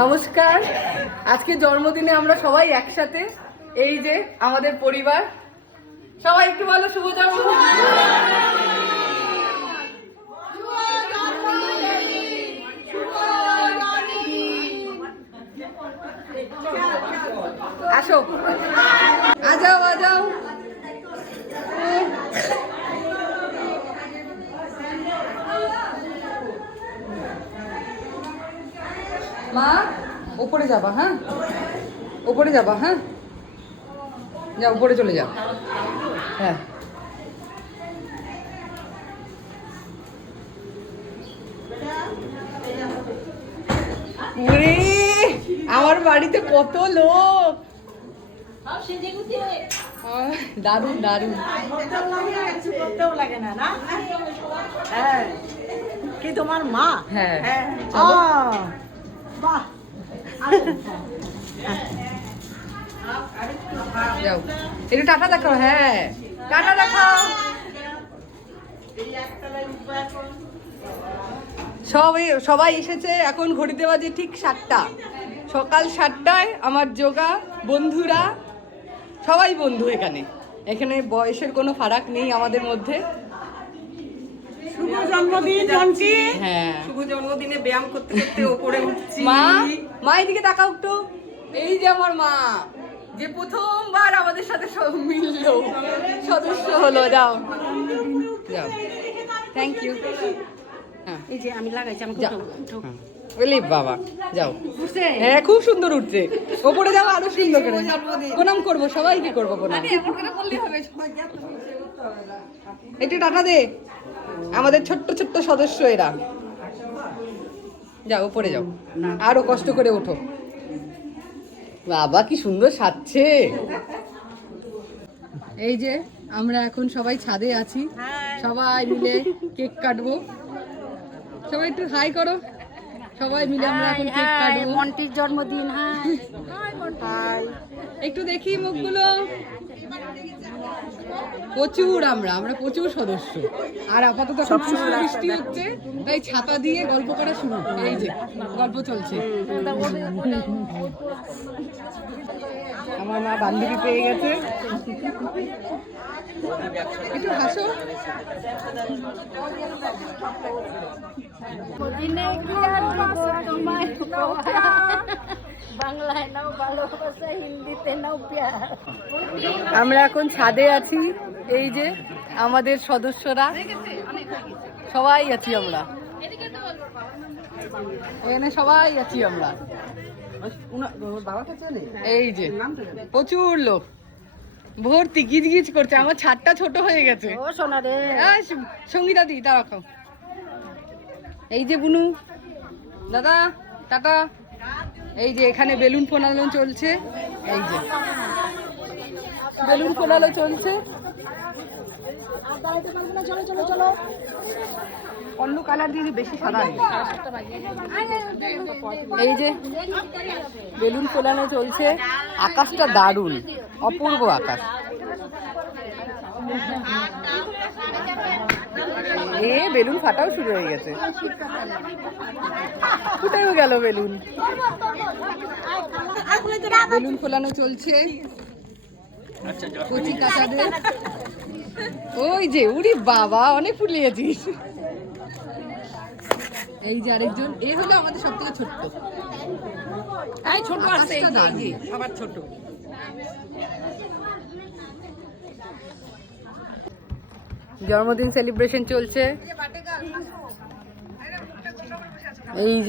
নমস্কার। আজকে জন্মদিনে আমরা সবাই একসাথে, এই যে আমাদের পরিবার, সবাই একটু বলো শুভ জন্মদিন। আসো, আজাও আজাও। মা উপরে যাবা, হ্যাঁ উপরে যাবা, হ্যাঁ যাও উপরে চলে যাও। হ্যাঁ আমার বাড়িতে কত লোক, দারুণ দারুণ। কি তোমার মা? হ্যাঁ বাহ, যাও একটু টাটা দেখাও। হ্যাঁ টাটা দেখাও। সবাই এসেছে। এখন ঘড়িতে বাজে ঠিক 7টা, সকাল 7টায়। আমার যোগা বন্ধুরা সবাই বন্ধু। এখানে বয়সের কোনো ফারাক নেই আমাদের মধ্যে। শুভ জন্মদিন জন্টি। হ্যাঁ শুভ জন্মদিনে ব্যায়াম করতে করতে উপরে উঠছি। মা এদিকে তাকাও একটু। এই যে আমার মা, যে প্রথমবার আমাদের সাথে মিললো, সদস্য হলো। যাও যাও, থ্যাংক ইউ। হ্যাঁ এই যে আমি লাগাইছি, আমাকে বলি বাবা যাও। হ্যাঁ খুব সুন্দর উঠছে। ওপরে যাও আরো সুন্দর করে। প্রণাম করবো, সবাইকে করবো প্রণাম। একটু টাটা দে আমাদের ছোট্ট ছোট্ট সদস্য এরা। যাও উপরে যাও, আরো কষ্ট করে ওঠো। বাবা কি সুন্দর সাজছে। এই যে আমরা এখন সবাই ছাদে আছি, সবাই মিলে কেক কাটবো। সবাই একটু হাই করো। সবাই মিলে আমরা এখন কেক কাটবো। মন্টির জন্মদিন। হাই, একটু দেখি মুখগুলো। প্রচুর আমরা প্রচুর সদস্য। আর আপাতত বৃষ্টি হচ্ছে, তাই ছাতা দিয়ে গল্প করা শুরু। এই যে গল্প চলছে। আমার মা বান্ধবী পেয়ে গেছে। একটু হাসো। বাংলায় নাও ভালোবাসা, হিন্দিতে নাও প্যার। আমরা এখন ছাদে আছি। এই যে আমাদের সদস্যরা সবাই আছি আমরা এখানে, সবাই আছি আমরা। এই যে প্রচুর লোক ভর্তি, গিজ গিজ করছে। আমার ছাদটা ছোট হয়ে গেছে। ও সোনা রে। সঙ্গীতা দি তা রাখো। এই যে বুনু দাদা টাটা। এই যে এখানে বেলুন ফোলানো চলছে। এই যে বেলুন ফোলানো চলছে। অন্য কালার দিয়ে বেশি সাদা নেই। এই যে বেলুন ফোলানো চলছে। আকাশটা দারুণ, অপূর্ব আকাশ। বেলুন ফাটাও শুরু হয়ে গেছে। ফুটেও গেল বেলুন। বেলুন ফোলানো চলছে কচি কাঁচাদের। ওই যে উরি বাবা, অনেক ফুলিয়েছিস। এই যে আরেকজন, এ হলো আমাদের সব থেকে ছোট্ট। ছোট আছে সবার ছোট। জন্মদিন সেলিব্রেশন চলছে। এই যে